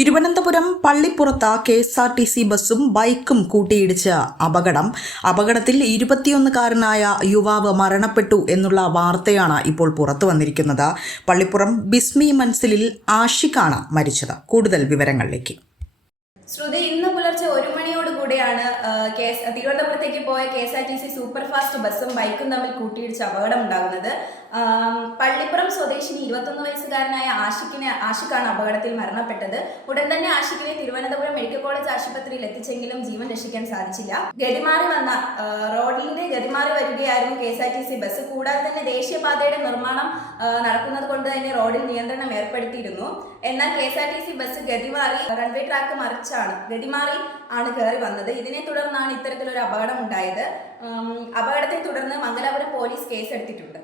Thiruvananthapuram പള്ളിപ്പുറത്ത് KSRTC ബസ്സും ബൈക്കും കൂട്ടിയിടിച്ച അപകടത്തിൽ 21-കാരനായ യുവാവ് മരണപ്പെട്ടു എന്നുള്ള വാർത്തയാണ് ഇപ്പോൾ പുറത്തു വന്നിരിക്കുന്നത്. പള്ളിപ്പുറം ബിസ്മി മൻസിലിൽ ആഷിഖാണ് മരിച്ചത്. കൂടുതൽ വിവരങ്ങളിലേക്ക്. ശ്രുതി, ഇന്ന് പുലർച്ചെ 1 മണിയോടുകൂടിയാണ് തിരുവനന്തപുരത്തേക്ക് പോയ KSRTC സൂപ്പർ ഫാസ്റ്റ് ബസ്സും ബൈക്കും തമ്മിൽ കൂട്ടിയിടിച്ച് അപകടം ഉണ്ടാകുന്നത്. പള്ളിപ്പുറം സ്വദേശിനി 21 വയസ്സുകാരനായ ആഷിഖാണ് അപകടത്തിൽ മരണപ്പെട്ടത്. ഉടൻ തന്നെ ആഷിഖിനെ തിരുവനന്തപുരം മെഡിക്കൽ കോളേജ് ആശുപത്രിയിൽ എത്തിച്ചെങ്കിലും ജീവൻ രക്ഷിക്കാൻ സാധിച്ചില്ല. റോഡിന്റെ ഗതിമാറി വരികയായിരുന്നു KSRTC ബസ്. കൂടാതെ തന്നെ ദേശീയപാതയുടെ നിർമ്മാണം നടക്കുന്നത് കൊണ്ട് തന്നെ റോഡിൽ നിയന്ത്രണം ഏർപ്പെടുത്തിയിരുന്നു. എന്നാൽ KSRTC ബസ് ഗതിമാറി റൺവേ ട്രാക്ക് ഗതിമാറി ആണ് കയറി വന്നത്. ഇതിനെ തുടർന്നാണ് ഇത്തരത്തിലൊരു അപകടം ഉണ്ടായത്. അപകടത്തെ തുടർന്ന് മംഗലാപുരം പോലീസ് കേസെടുത്തിട്ടുണ്ട്.